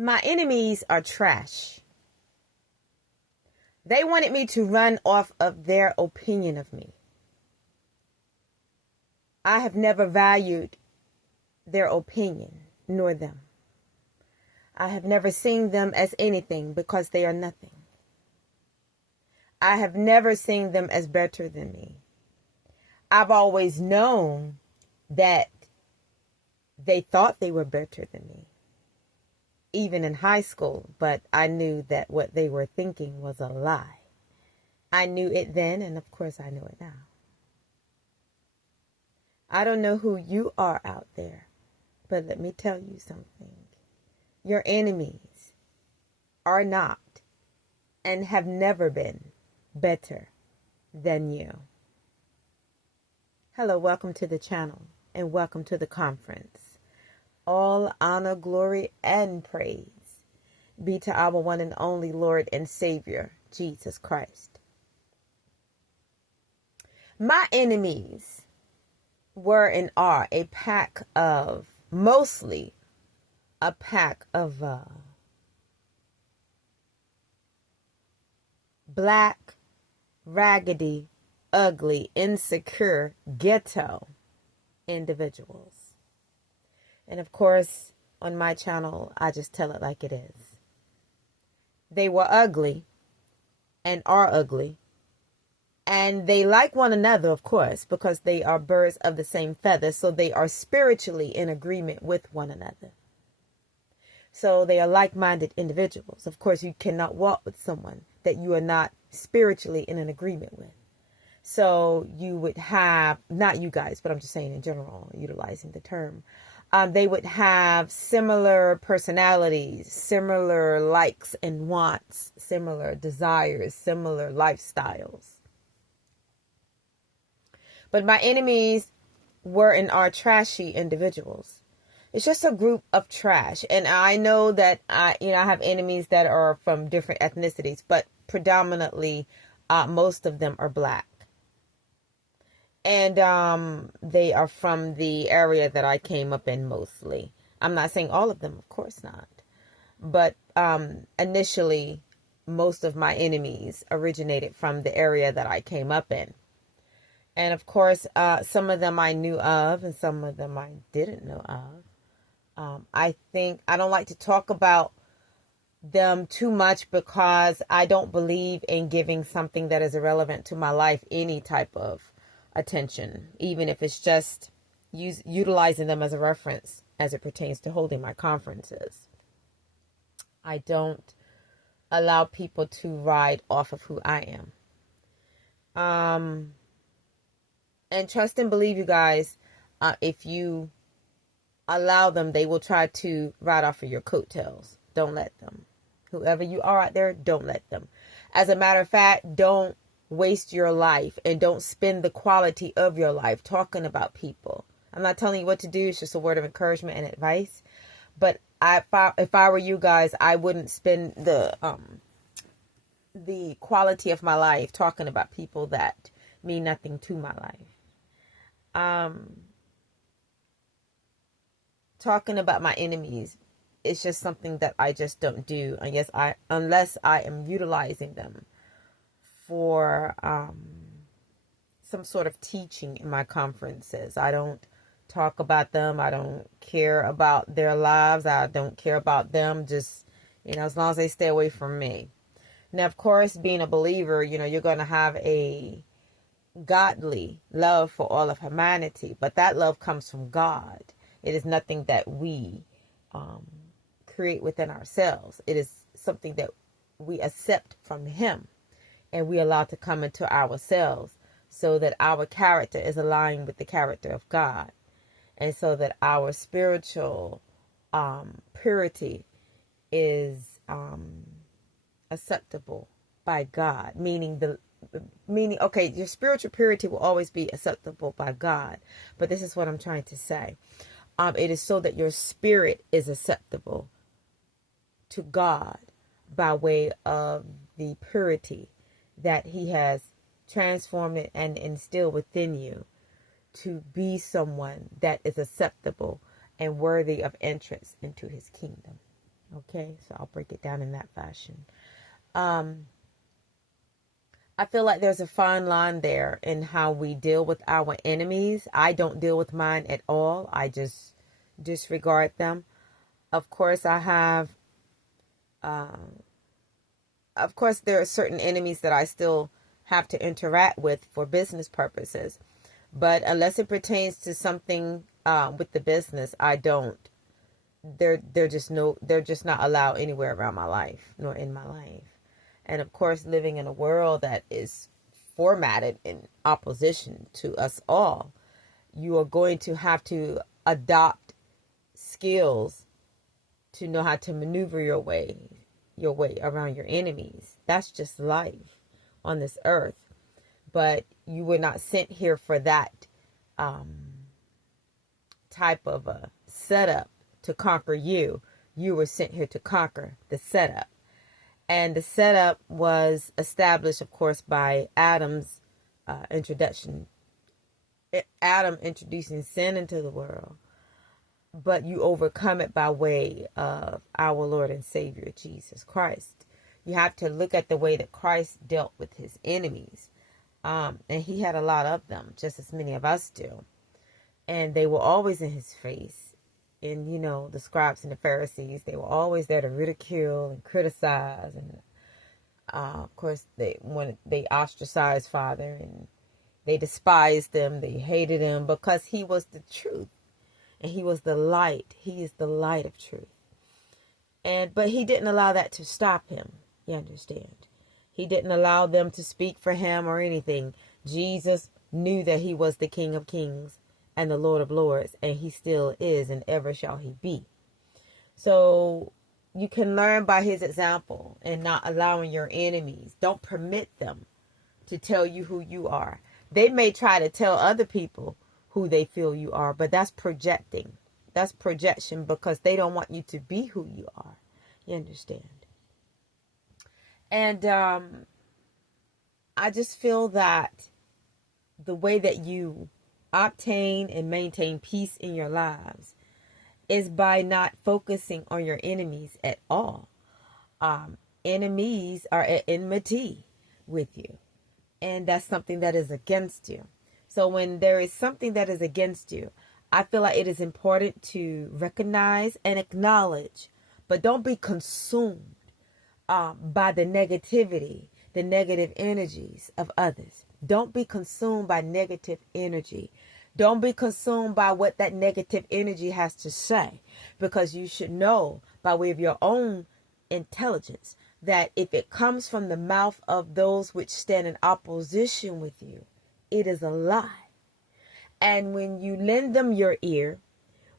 My enemies are trash. They wanted me to run off of their opinion of me. I have never valued their opinion, nor them. I have never seen them as anything because they are nothing. I have never seen them as better than me. I've always known that they thought they were better than me, even in high school, but I knew that what they were thinking was a lie. I knew it then, and of course I know it now. I don't know who you are out there, but let me tell you something. Your enemies are not and have never been better than you. Hello, welcome to the channel and welcome to the conference. All honor, glory, and praise be to our one and only Lord and Savior, Jesus Christ. My enemies were and are mostly a pack of black, raggedy, ugly, insecure, ghetto individuals. And of course, on my channel, I just tell it like it is. They were ugly and are ugly. And they like one another, of course, because they are birds of the same feather. So they are spiritually in agreement with one another. So they are like-minded individuals. Of course, you cannot walk with someone that you are not spiritually in an agreement with. So you would have, not you guys, but I'm just saying in general, utilizing the term. They would have similar personalities, similar likes and wants, similar desires, similar lifestyles. But my enemies were and are trashy individuals. It's just a group of trash. And I know that I have enemies that are from different ethnicities, but predominantly most of them are black. And they are from the area that I came up in mostly. I'm not saying all of them, of course not. But initially, most of my enemies originated from the area that I came up in. And of course, some of them I knew of and some of them I didn't know of. I don't like to talk about them too much because I don't believe in giving something that is irrelevant to my life any type of attention, even if it's just utilizing them as a reference as it pertains to holding my conferences. I don't allow people to ride off of who I am. And trust and believe, you guys, if you allow them, they will try to ride off of your coattails. Don't let them. Whoever you are out there, don't let them. As a matter of fact, don't waste your life and don't spend the quality of your life talking about people. I'm not telling you what to do. It's just a word of encouragement and advice. But if I were you guys, I wouldn't spend the quality of my life talking about people that mean nothing to my life. Talking about my enemies, it's just something that I just don't do unless I am utilizing them for some sort of teaching in my conferences. I don't talk about them. I don't care about their lives. I don't care about them. Just, as long as they stay away from me. Now, of course, being a believer, you're going to have a godly love for all of humanity, but that love comes from God. It is nothing that we create within ourselves. It is something that we accept from Him and we allow to come into ourselves so that our character is aligned with the character of God, and so that our spiritual purity is acceptable by God, meaning your spiritual purity will always be acceptable by God. But this is what I'm trying to say. It is so that your spirit is acceptable to God by way of the purity that He has transformed it and instilled within you to be someone that is acceptable and worthy of entrance into His kingdom. Okay, so I'll break it down in that fashion. Um, I feel like there's a fine line there in how we deal with our enemies. I don't deal with mine at all. I just disregard them. Of course, of course, there are certain enemies that I still have to interact with for business purposes. But unless it pertains to something with the business, I don't. They're just not allowed anywhere around my life, nor in my life. And of course, living in a world that is formatted in opposition to us all, you are going to have to adopt skills to know how to maneuver your way around your enemies. That's just life on this earth. But you were not sent here for that um, type of a setup to conquer you. You were sent here to conquer the setup. And the setup was established, of course, by Adam's introduction. Adam introducing sin into the world. But you overcome it by way of our Lord and Savior, Jesus Christ. You have to look at the way that Christ dealt with his enemies. And he had a lot of them, just as many of us do. And they were always in his face. And, you know, the scribes and the Pharisees, they were always there to ridicule and criticize. And, of course, they ostracized Father, and they despised him. They hated him because he was the truth. And he was the light. He is the light of truth. But he didn't allow that to stop him. You understand? He didn't allow them to speak for him or anything. Jesus knew that he was the King of Kings and the Lord of Lords, and he still is, and ever shall he be. So you can learn by his example and not allowing your enemies. Don't permit them to tell you who you are. They may try to tell other people who they feel you are, but that's projecting. That's projection, because they don't want you to be who you are. You understand? And I just feel that the way that you obtain and maintain peace in your lives is by not focusing on your enemies at all. Enemies are at enmity with you, and that's something that is against you. So when there is something that is against you, I feel like it is important to recognize and acknowledge, but don't be consumed by the negativity, the negative energies of others. Don't be consumed by negative energy. Don't be consumed by what that negative energy has to say, because you should know by way of your own intelligence that if it comes from the mouth of those which stand in opposition with you, it is a lie. And when you lend them your ear,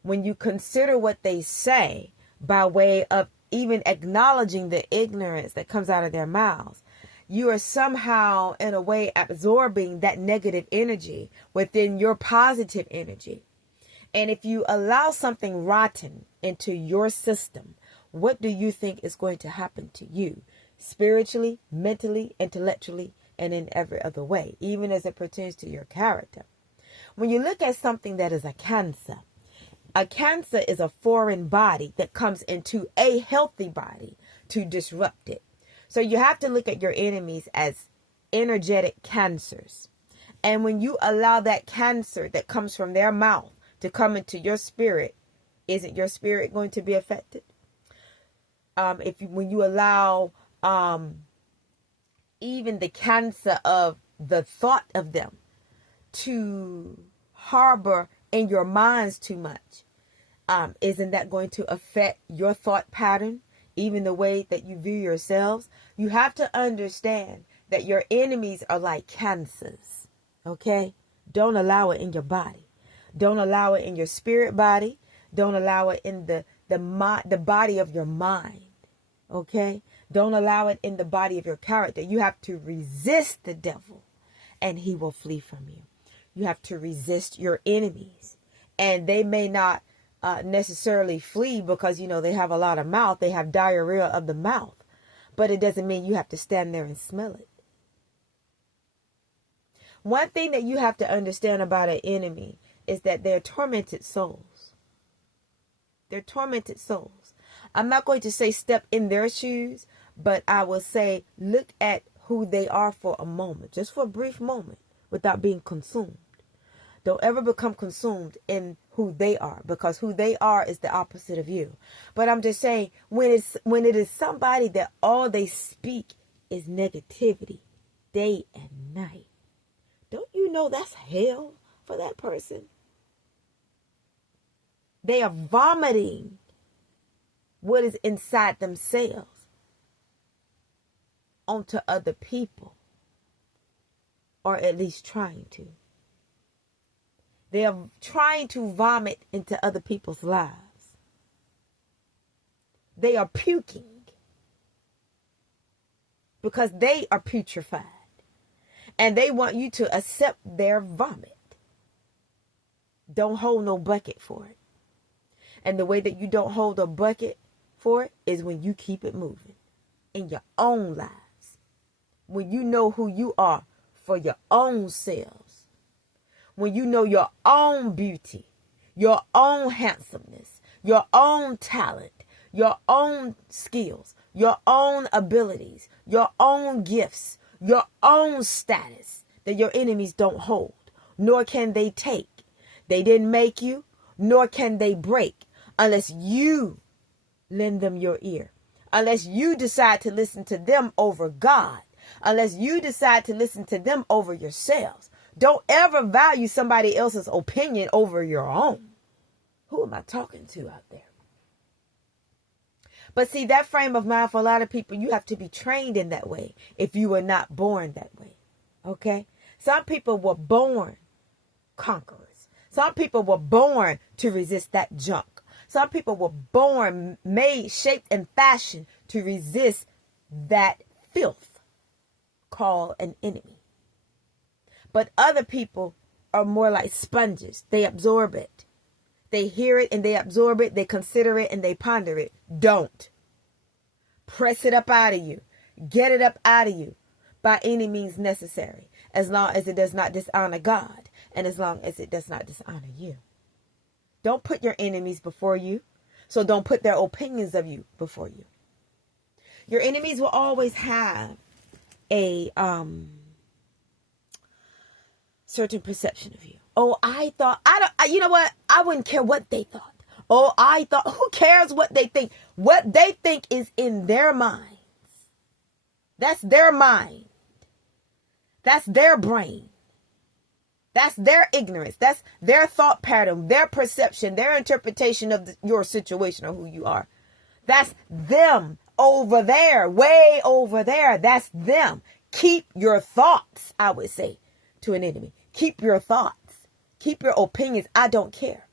when you consider what they say by way of even acknowledging the ignorance that comes out of their mouths, you are somehow in a way absorbing that negative energy within your positive energy. And if you allow something rotten into your system, what do you think is going to happen to you spiritually, mentally, intellectually, and in every other way, even as it pertains to your character? When you look at something that is a cancer is a foreign body that comes into a healthy body to disrupt it. So you have to look at your enemies as energetic cancers. And when you allow that cancer that comes from their mouth to come into your spirit, isn't your spirit going to be affected? When you allow even the cancer of the thought of them to harbor in your minds too much, isn't that going to affect your thought pattern, even the way that you view yourselves? You have to understand that your enemies are like cancers, okay? Don't allow it in your body. Don't allow it in your spirit body. Don't allow it in the body of your mind, okay? Don't allow it in the body of your character. You have to resist the devil, and he will flee from you. You have to resist your enemies, and they may not necessarily flee because, they have a lot of mouth. They have diarrhea of the mouth, but it doesn't mean you have to stand there and smell it. One thing that you have to understand about an enemy is that they're tormented souls. They're tormented souls. I'm not going to say step in their shoes, but I will say look at who they are for a moment, just for a brief moment, without being consumed. Don't ever become consumed in who they are, because who they are is the opposite of you. But I'm just saying, when it is somebody that all they speak is negativity day and night, don't you know that's hell for that person? They are vomiting what is inside themselves onto other people, or at least trying to. They are trying to vomit into other people's lives. They are puking because they are putrefied, and they want you to accept their vomit. Don't hold no bucket for it. And the way that you don't hold a bucket for it is when you keep it moving in your own lives. When you know who you are for your own selves. When you know your own beauty, your own handsomeness, your own talent, your own skills, your own abilities, your own gifts, your own status that your enemies don't hold, nor can they take. They didn't make you, nor can they break unless you lend them your ear, unless you decide to listen to them over God, unless you decide to listen to them over yourselves. Don't ever value somebody else's opinion over your own. Who am I talking to out there? But see, that frame of mind for a lot of people, you have to be trained in that way if you were not born that way. Okay? Some people were born conquerors. Some people were born to resist that junk. Some people were born, made, shaped, and fashioned to resist that filth called an enemy. But other people are more like sponges. They absorb it. They hear it and they absorb it. They consider it and they ponder it. Don't. Press it up out of you. Get it up out of you by any means necessary, as long as it does not dishonor God and as long as it does not dishonor you. Don't put your enemies before you, so don't put their opinions of you before you. Your enemies will always have a certain perception of you. Oh, I thought, you know what? I wouldn't care what they thought. Oh, I thought, who cares what they think? What they think is in their minds. That's their mind. That's their brain. That's their ignorance. That's their thought pattern, their perception, their interpretation of your situation or who you are. That's them over there, way over there. That's them. Keep your thoughts, I would say, to an enemy. Keep your thoughts. Keep your opinions. I don't care.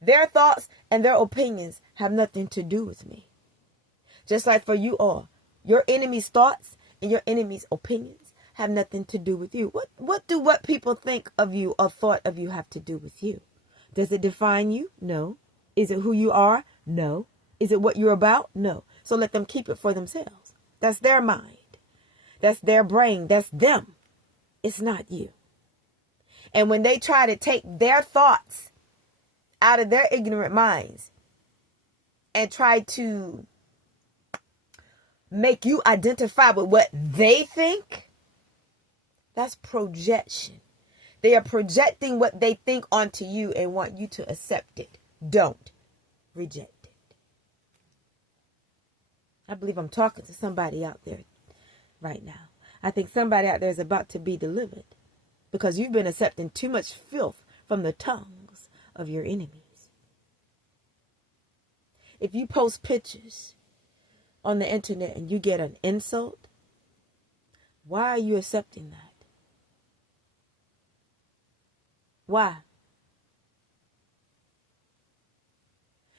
Their thoughts and their opinions have nothing to do with me. Just like for you all, your enemy's thoughts and your enemy's opinions have nothing to do with you. What do what people think of you or thought of you have to do with you? Does it define you? No. Is it who you are? No. Is it what you're about? No. So let them keep it for themselves. That's their mind. That's their brain. That's them. It's not you. And when they try to take their thoughts out of their ignorant minds and try to make you identify with what they think, that's projection. They are projecting what they think onto you and want you to accept it. Don't reject it. I believe I'm talking to somebody out there right now. I think somebody out there is about to be delivered because you've been accepting too much filth from the tongues of your enemies. If you post pictures on the internet and you get an insult, why are you accepting that? Why?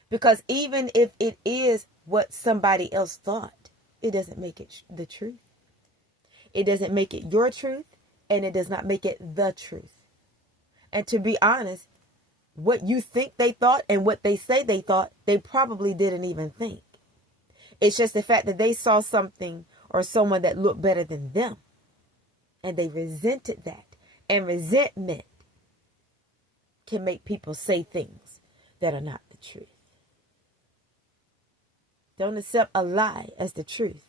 Because even if it is what somebody else thought, it doesn't make it the truth. It doesn't make it your truth, and it does not make it the truth. And to be honest, what you think they thought and what they say they thought, they probably didn't even think. It's just the fact that they saw something or someone that looked better than them, and they resented that. And resentment can make people say things that are not the truth. Don't accept a lie as the truth.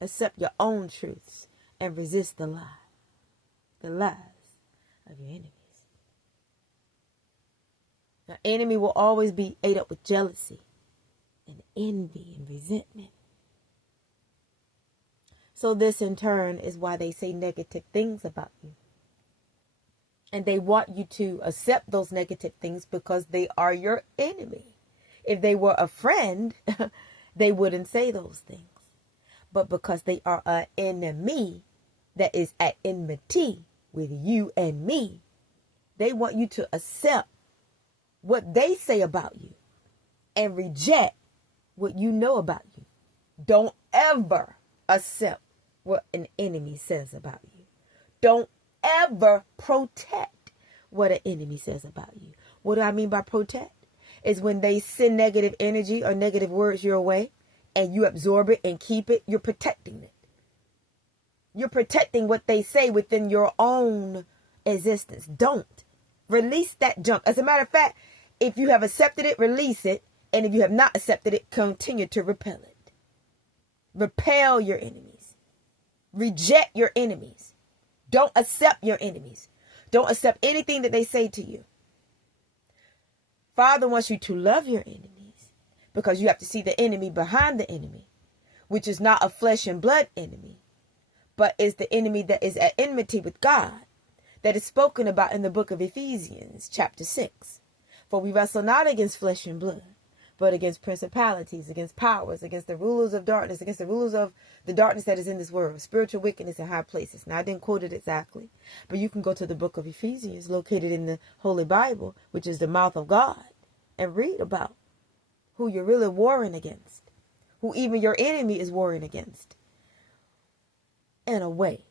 Accept your own truths and resist the lies of your enemies. An enemy will always be ate up with jealousy and envy and resentment. So this in turn is why they say negative things about you. And they want you to accept those negative things because they are your enemy. If they were a friend, they wouldn't say those things. But because they are an enemy that is at enmity with you and me, they want you to accept what they say about you and reject what you know about you. Don't ever accept what an enemy says about you. Don't ever protect what an enemy says about you. What do I mean by protect? Is when they send negative energy or negative words your way and you absorb it and keep it, you're protecting it. You're protecting what they say within your own existence. Don't release that junk. As a matter of fact, if you have accepted it, release it. And if you have not accepted it, continue to repel it. Repel your enemies. Reject your enemies. Don't accept your enemies. Don't accept anything that they say to you. Father wants you to love your enemies because you have to see the enemy behind the enemy, which is not a flesh and blood enemy, but is the enemy that is at enmity with God, that is spoken about in the book of Ephesians, chapter 6. For we wrestle not against flesh and blood, but against principalities, against powers, against the rulers of darkness, against the rulers of the darkness that is in this world, spiritual wickedness in high places. Now, I didn't quote it exactly, but you can go to the book of Ephesians, located in the Holy Bible, which is the mouth of God, and read about who you're really warring against, who even your enemy is warring against, in a way,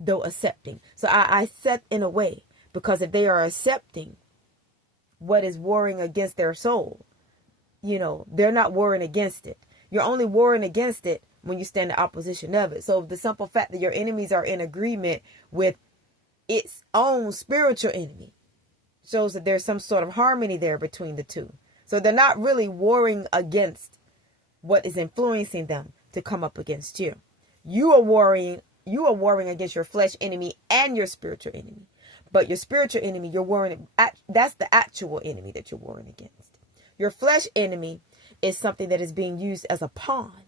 though accepting. So I said in a way, because if they are accepting what is warring against their soul, they're not warring against it. You're only warring against it when you stand in opposition of it. So the simple fact that your enemies are in agreement with its own spiritual enemy shows that there's some sort of harmony there between the two. So they're not really warring against what is influencing them to come up against you. You are warring against your flesh enemy and your spiritual enemy. But your spiritual enemy, you're warring, that's the actual enemy that you're warring against. Your flesh enemy is something that is being used as a pawn,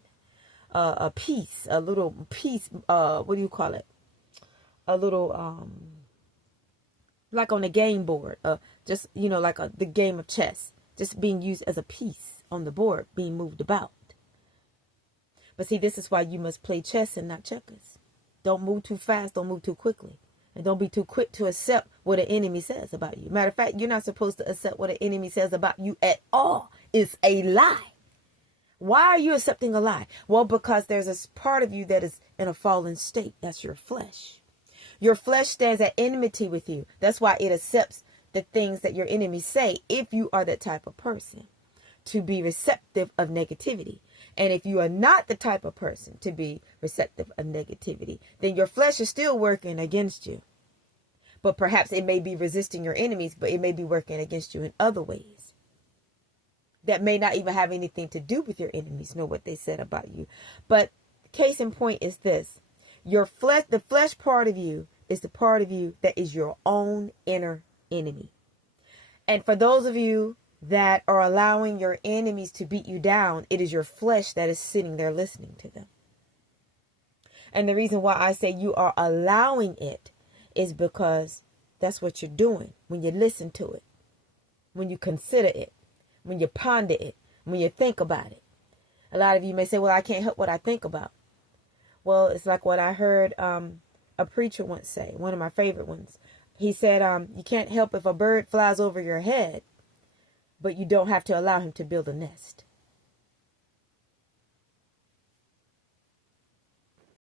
a piece, a little piece, what do you call it? A little, like on a game board, just, like the game of chess, just being used as a piece on the board, being moved about. But see, this is why you must play chess and not checkers. Don't move too fast, don't move too quickly. And don't be too quick to accept what an enemy says about you. Matter of fact, you're not supposed to accept what an enemy says about you at all. It's a lie. Why are you accepting a lie? Well, because there's a part of you that is in a fallen state. That's your flesh. Your flesh stands at enmity with you. That's why it accepts the things that your enemies say, if you are that type of person, to be receptive of negativity. And if you are not the type of person to be receptive of negativity, then your flesh is still working against you. But perhaps it may be resisting your enemies, but it may be working against you in other ways that may not even have anything to do with your enemies, know what they said about you. But case in point is this. Your flesh, the flesh part of you is the part of you that is your own inner enemy. And for those of you that are allowing your enemies to beat you down, it is your flesh that is sitting there listening to them. And the reason why I say you are allowing it is because that's what you're doing when you listen to it, when you consider it, when you ponder it, when you think about it. A lot of you may say, well, I can't help what I think about. Well, it's like what I heard a preacher once say, one of my favorite ones. He said, you can't help if a bird flies over your head, but you don't have to allow him to build a nest.